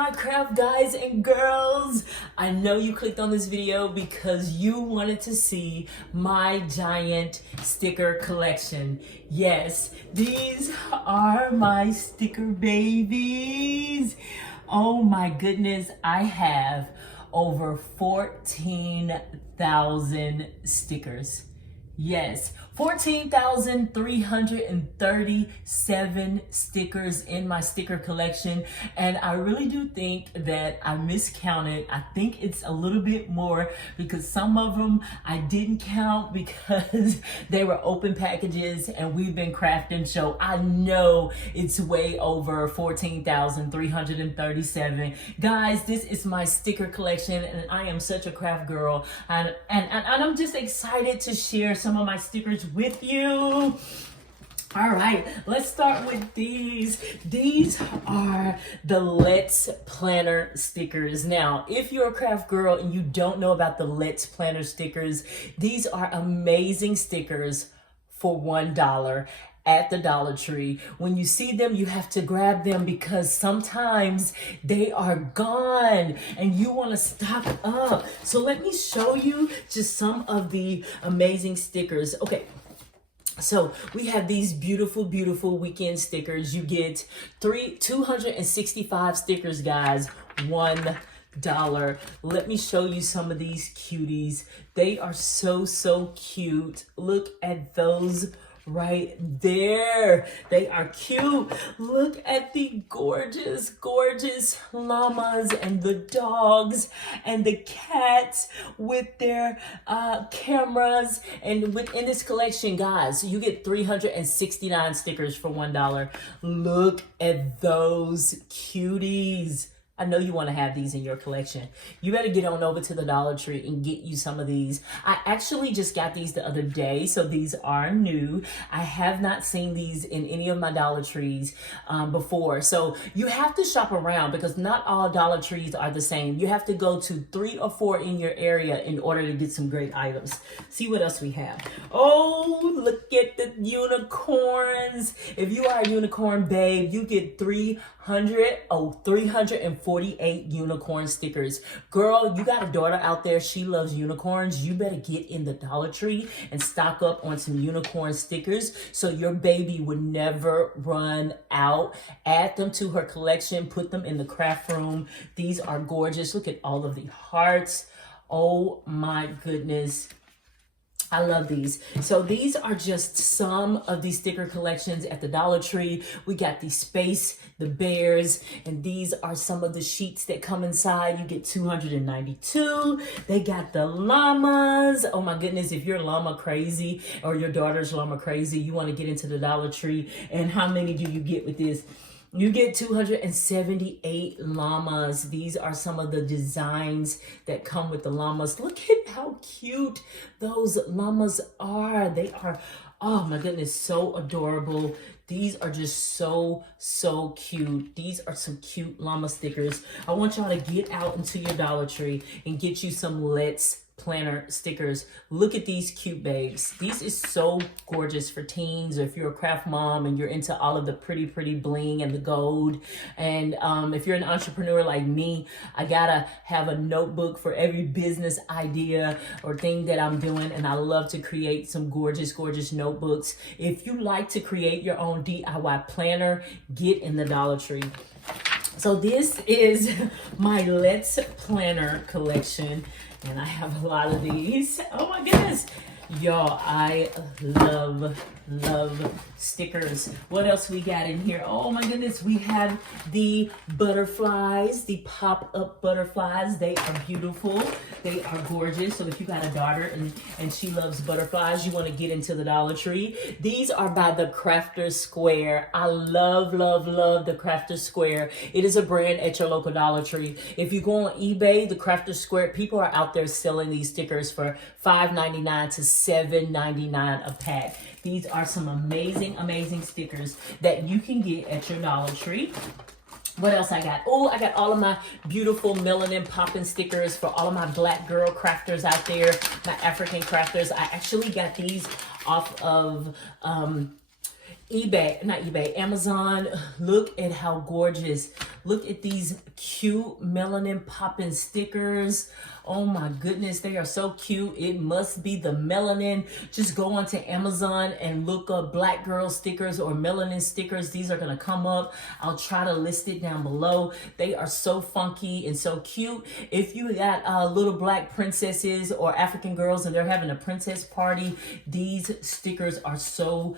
my craft guys and girls? I know you clicked on this video because you wanted to see my giant sticker collection. Yes, these are my sticker babies. Oh my goodness, I have over 14,000 stickers. Yes, 14,337 stickers in my sticker collection. And I really do think that I miscounted. I think it's a little bit more because some of them I didn't count because they were open packages and we've been crafting. So I know it's way over 14,337. Guys, this is my sticker collection and I am such a craft girl. And I'm just excited to share some of my stickers with you. All right, let's start with these. These are the Let's Planner stickers. Now, if you're a craft girl and you don't know about the Let's Planner stickers, these are amazing stickers for $1 at the Dollar Tree. When you see them, you have to grab them because sometimes they are gone and you want to stock up. So let me show you just some of the amazing stickers. Okay. So we have these beautiful, beautiful weekend stickers. You get 265 stickers, guys, $1. Let me show you some of these cuties. They are so, so cute. Look at those right there. They are cute. Look at the gorgeous, gorgeous llamas and the dogs and the cats with their cameras. And within this collection, guys, you get 369 stickers for $1. Look at those cuties. I know you want to have these in your collection. You better get on over to the Dollar Tree and get you some of these. I actually just got these the other day, so these are new. I have not seen these in any of my Dollar Trees before. So you have to shop around because not all Dollar Trees are the same. You have to go to 3 or 4 in your area in order to get some great items. See what else we have. Oh, look at the unicorns. If you are a unicorn babe, you get 348 unicorn stickers. Girl, you got a daughter out there, she loves unicorns. You better get in the Dollar Tree and stock up on some unicorn stickers so your baby would never run out. Add them to her collection, put them in the craft room. These are gorgeous. Look at all of the hearts. Oh my goodness. I love these. So these are just some of these sticker collections at the Dollar Tree. We got the space, the bears, and these are some of the sheets that come inside. You get 292. They got the llamas. Oh my goodness, if you're llama crazy or your daughter's llama crazy, you want to get into the Dollar Tree. And how many do you get with this? You get 278 llamas. These are some of the designs that come with the llamas. Look at how cute those llamas are. They are, oh my goodness, so adorable. These are just so, so cute. These are some cute llama stickers. I want y'all to get out into your Dollar Tree and get you some Let's Planner stickers. Look at these cute babes. These is so gorgeous for teens, or if you're a craft mom and you're into all of the pretty bling and the gold. And if you're an entrepreneur like me, I gotta have a notebook for every business idea or thing that I'm doing, and I love to create some gorgeous notebooks. If you like to create your own DIY planner, get in the Dollar Tree. So this is my Let's Planner collection. And I have a lot of these. Oh my goodness. Y'all, I love stickers. What else we got in here? Oh my goodness, we have the butterflies, the pop-up butterflies. They are beautiful. They are gorgeous. So if you got a daughter and she loves butterflies, you want to get into the Dollar Tree. These are by the Crafter Square. I love the Crafter Square. It is a brand at your local Dollar Tree. If you go on eBay, the Crafter Square, people are out there selling these stickers for $5.99 to $7.99 a pack. These are some amazing stickers that you can get at your Dollar Tree. What else I got? Oh, I got all of my beautiful Melanin popping stickers for all of my black girl crafters out there, my African crafters. I actually got these off of Amazon. Look at how gorgeous. Look at these cute melanin popping stickers. Oh my goodness, they are so cute. It must be the melanin. Just go onto Amazon and look up black girl stickers or melanin stickers. These are gonna come up. I'll try to list it down below. They are so funky and so cute. If you got little black princesses or African girls and they're having a princess party, these stickers are so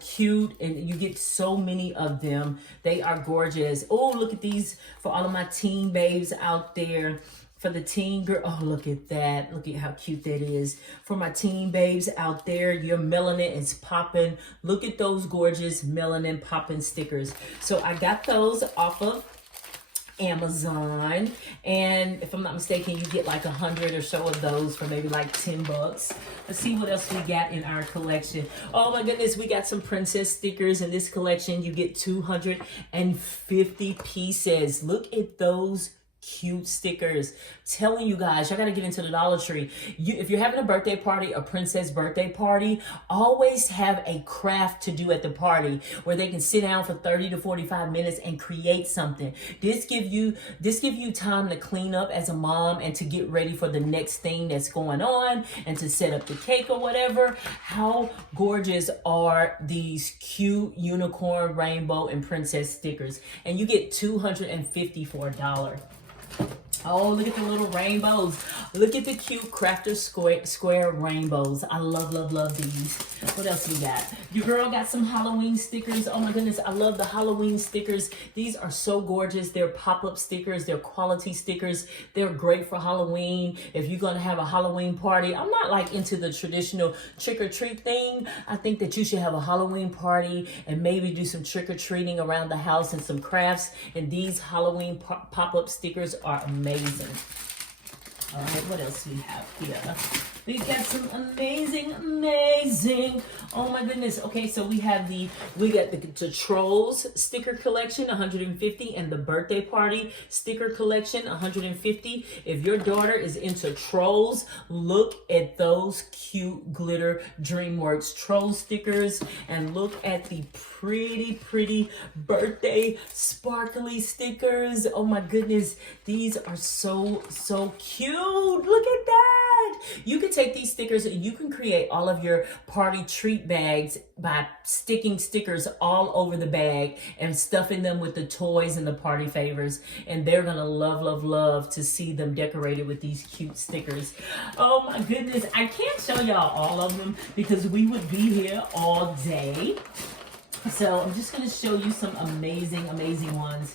cute, and you get so many of them. They are gorgeous. Oh, look at these for all of my teen babes out there. For the teen girl, oh, look at that. Look at how cute that is. For my teen babes out there, your melanin is popping. Look at those gorgeous melanin popping stickers. So I got those off of Amazon, and if I'm not mistaken, you get like 100 or so of those for maybe like 10 bucks. Let's see what else we got in our collection. Oh my goodness, we got some princess stickers in this collection. You get 250 pieces. Look at those cute stickers. Telling you guys, y'all gotta get into the Dollar Tree. If you're having a birthday party, a princess birthday party, always have a craft to do at the party where they can sit down for 30 to 45 minutes and create something. This give you time to clean up as a mom and to get ready for the next thing that's going on and to set up the cake or whatever. How gorgeous are these cute unicorn, rainbow, and princess stickers? And you get $250 for $1. Oh, look at the little rainbows. Look at the cute crafter square rainbows. I love these. What else we got? Your girl got some Halloween stickers. Oh my goodness, I love the Halloween stickers. These are so gorgeous. They're pop-up stickers. They're quality stickers. They're great for Halloween. If you're going to have a Halloween party, I'm not like into the traditional trick-or-treat thing. I think that you should have a Halloween party and maybe do some trick-or-treating around the house and some crafts. And these Halloween pop-up stickers are amazing. All right, what else we have here? We got some amazing. Oh my goodness. Okay, so we got the Trolls sticker collection, 150, and the birthday party sticker collection, 150. If your daughter is into trolls, look at those cute glitter DreamWorks troll stickers, and look at the pretty birthday sparkly stickers. Oh my goodness, these are so cute. Look at that. You can take these stickers and you can create all of your party treat bags by sticking stickers all over the bag and stuffing them with the toys and the party favors, and they're gonna love to see them decorated with these cute stickers. Oh my goodness, I can't show y'all all of them because we would be here all day. So I'm just going to show you some amazing ones.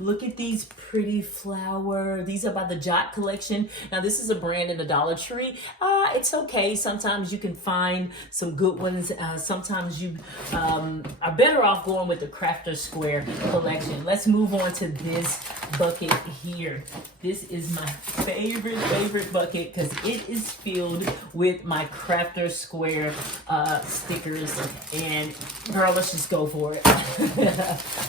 Look at these pretty flower. These are by the Jot Collection. Now, this is a brand in the Dollar Tree. It's okay. Sometimes you can find some good ones. Sometimes you are better off going with the Crafter Square Collection. Let's move on to this bucket here. This is my favorite bucket because it is filled with my Crafter Square stickers. And girl, let's just go for it.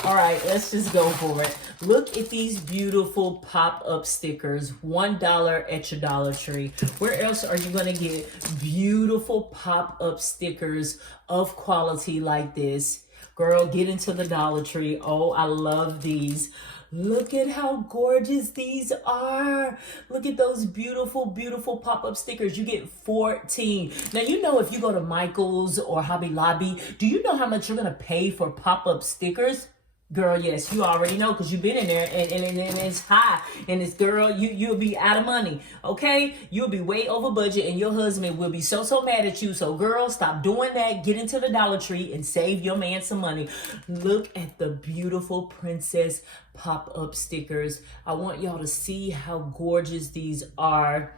All right, let's just go for it. Look at these beautiful pop-up stickers. $1 at your Dollar Tree. Where else are you going to get beautiful pop-up stickers of quality like this? Girl, get into the Dollar Tree. Oh, I love these. Look at how gorgeous these are. Look at those beautiful pop-up stickers. You get 14. Now, you know, if you go to Michael's or Hobby Lobby, do you know how much you're going to pay for pop-up stickers? Girl, yes, you already know because you've been in there and it's high. And it's, girl, you'll be out of money, okay? You'll be way over budget and your husband will be so mad at you. So, girl, stop doing that. Get into the Dollar Tree and save your man some money. Look at the beautiful princess pop-up stickers. I want y'all to see how gorgeous these are.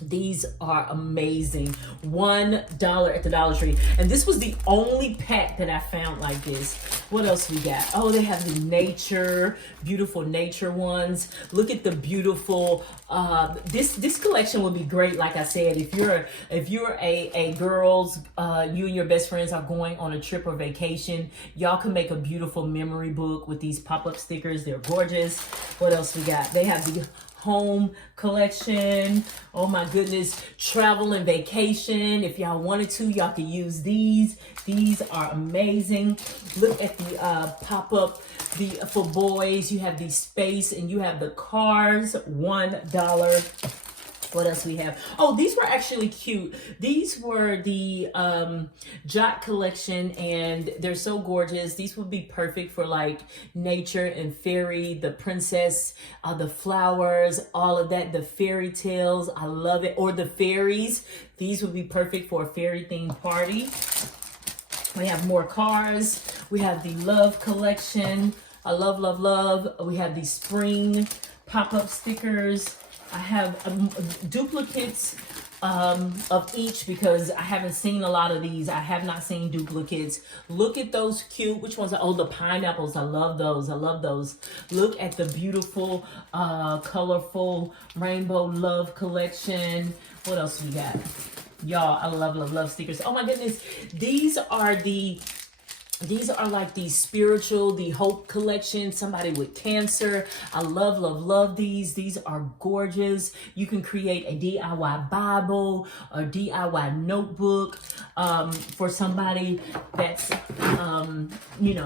These are amazing. $1 at the Dollar Tree. And this was the only pack that I found like this. What else we got? Oh, they have the beautiful nature ones. Look at the beautiful, this collection would be great. Like I said, if you're a girls, you and your best friends are going on a trip or vacation, y'all can make a beautiful memory book with these pop-up stickers. They're gorgeous. What else we got? They have the home collection. Oh my goodness, travel and vacation. If y'all wanted to, y'all could use these. These are amazing. Look at the pop-up for boys. You have the space and you have the cars, $1. What else we have? Oh, these were actually cute. These were the Jot Collection, and they're so gorgeous. These would be perfect for like nature and fairy, the princess, the flowers, all of that, the fairy tales. I love it. Or the fairies. These would be perfect for a fairy themed party. We have more cars. We have the Love Collection. I love, love, love. We have the spring pop-up stickers. I have duplicates of each because I haven't seen a lot of these. I have not seen duplicates. Look at those cute. Which ones? Oh, the pineapples. I love those. I love those. Look at the beautiful, colorful rainbow love collection. What else we got? Y'all, I love, love, love stickers. Oh my goodness. These are like the spiritual, the hope collection, somebody with cancer. I love, love, love these. These are gorgeous. You can create a DIY Bible, a DIY notebook for somebody that's,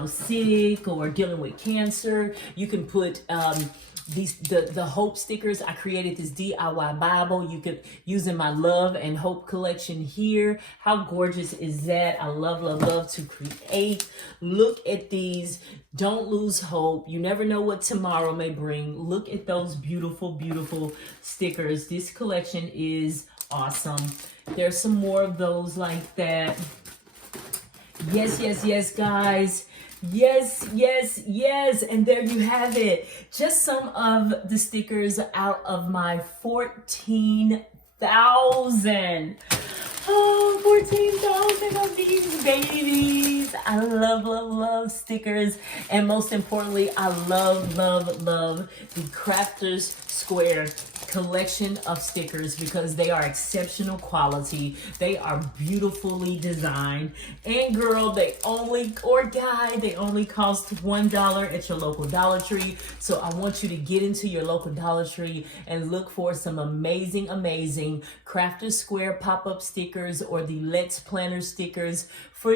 sick or dealing with cancer. You can put the hope stickers. I created this DIY Bible. You could using my love and hope collection here. How gorgeous is that? I love, love, love to create. Look at these. Don't lose hope. You never know what tomorrow may bring. Look at those beautiful, beautiful stickers. This collection is awesome. There's some more of those like that. Yes, yes, yes, guys. Yes, yes, yes. And there you have it. Just some of the stickers out of my 14,000. Oh, 14,000 of these babies. I love, love, love stickers. And most importantly, I love, love, love the Crafters Square collection of stickers because they are exceptional quality. They are beautifully designed. And girl, they only cost $1 at your local Dollar Tree. So I want you to get into your local Dollar Tree and look for some amazing, amazing Crafters Square pop-up stickers or the Let's Planner stickers for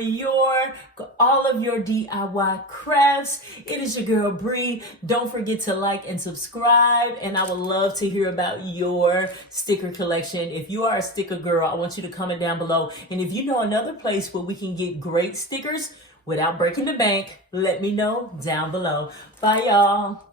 all of your DIY crafts. It is your girl Bree. Don't forget to like and subscribe, and I would love to hear about your sticker collection. If you are a sticker girl, I want you to comment down below. And if you know another place where we can get great stickers without breaking the bank, let me know down below. Bye, y'all.